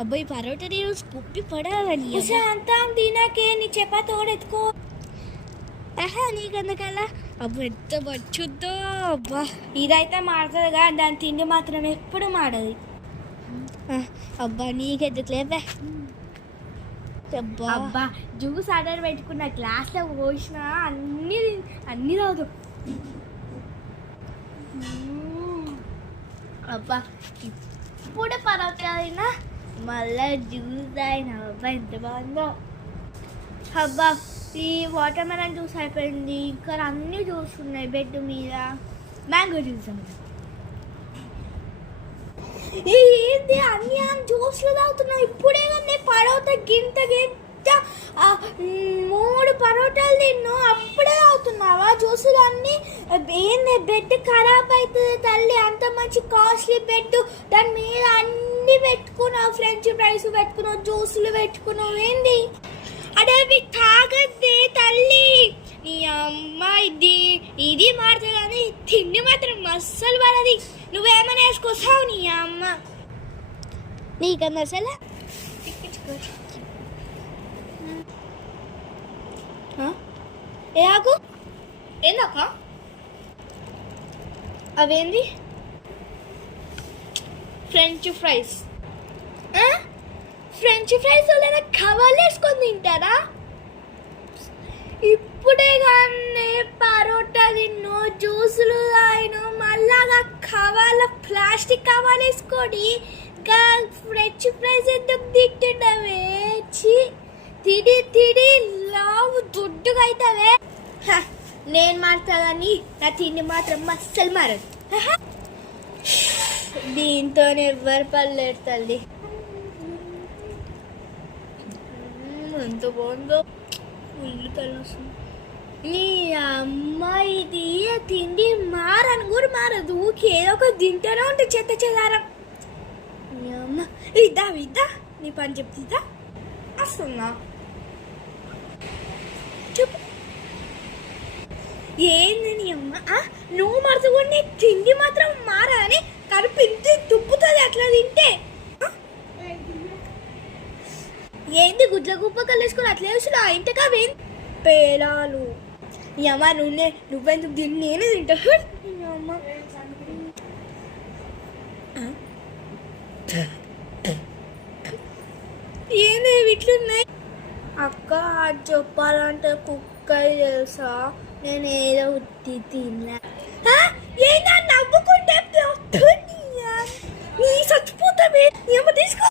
అబ్బాయి పరోటా నేను కుప్పి పడాలని అంతా తినాకే నీ చపాతి కూడా ఎత్తుకో. నీకన్నా అబ్బా ఎంత వచ్చుద్దో అబ్బా. ఇదైతే మాడుతుంది కానీ దాని తిండి మాత్రం ఎప్పుడు మాడదు. అబ్బా నీకెందుకులేవే. అబ్బా జ్యూస్ ఆర్డర్ పెట్టుకున్న గ్లాస్లో పోసిన అన్నీ రాదు. అబ్బా ఇప్పుడు పరోటా అయినా మళ్ళా జ్యూస్ అయినా అబ్బా ఎంత బాగుందో. అబ్బా ఈ వాటర్ మెలన్ జ్యూస్ అయిపోయింది, ఇంకా అన్నీ జ్యూస్ ఉన్నాయి బెడ్ మీద. మ్యాంగో జ్యూస్ ఏంది అన్ని జ్యూస్లు తాగుతున్నాయి ఇప్పుడే. కానీ పరోటా గింత 3 పరోటాలు తిన్ను అప్పుడే తాగుతున్నావా జ్యూసులు అన్నీ? ఏంది బెడ్ ఖరాబ్ అవుతుంది తల్లి, అంత మంచి కాస్ట్లీ బెడ్, దాని మీద అన్ని పెట్టుకున్నావు, ఫ్రెంచ్ ఫ్రైస్ పెట్టుకున్నావు, జ్యూసులు పెట్టుకున్నావు, ఏంది? అదే అవి తాగద్దే తల్లి. నీ అమ్మ ఇది మారుతుంది కానీ తిండి మాత్రం అస్సలు పడది. నువ్వేమైనా వేసుకొస్తావు నీ అమ్మ. నీకన్నా అసలు ఏ ఆకు ఏందాక అవేంది? French fries. ఫ్రెంచ్ ఫ్రైస్ లేదా కవర్లు వేసుకొని తింటారా? ఇప్పుడే కానీ పరోటా తిన్నో, జ్యూసులు తాగినో, మళ్ళా కవర్ల ప్లాస్టిక్ కవర్లు వేసుకొని ఫ్రెంచ్ ఫ్రైస్ ఎందుకు తింటుండవే? తిడి లావు దొడ్డుగా అవుతావే. నేను మారుతా కానీ నా తిండి మాత్రం అస్సలు మారదు. దీంతోనే ఎవ్వరు పర్లేదు తల్లి. ఎంత బాగుందో, ఫుల్ కళ్ళు వస్తుంది. నీ అమ్మాయి ఇది తిండి మారని కూడా మారదు, ఏదో ఒక తింటూనే ఉంటుంది చెత్త చెదారం. నీ అమ్మ ఇద్దా నీ పని చెప్తుందా వస్తుందా చెప్పు. ఏంది నీ అమ్మ నువ్వు మారుతూ కూడా నీ తిండి మాత్రం మారని కడుపు ఇంత తుప్పుతుంది అట్లా తింటే. ఏంది గుడ్ల గుప్ప కలేసుకొని అట్లా వేసుడు ఇంతకా పేలాలు. ఈ అమ్మ నువ్వెందుకు తిని నేనే తింటా. అమ్మ ఏంది ఇట్లున్నాయి అక్క? చెప్పాలంటే కుక్క తెలుసా, నేను ఏదో ఉత్తి తిన్నా. ఏందా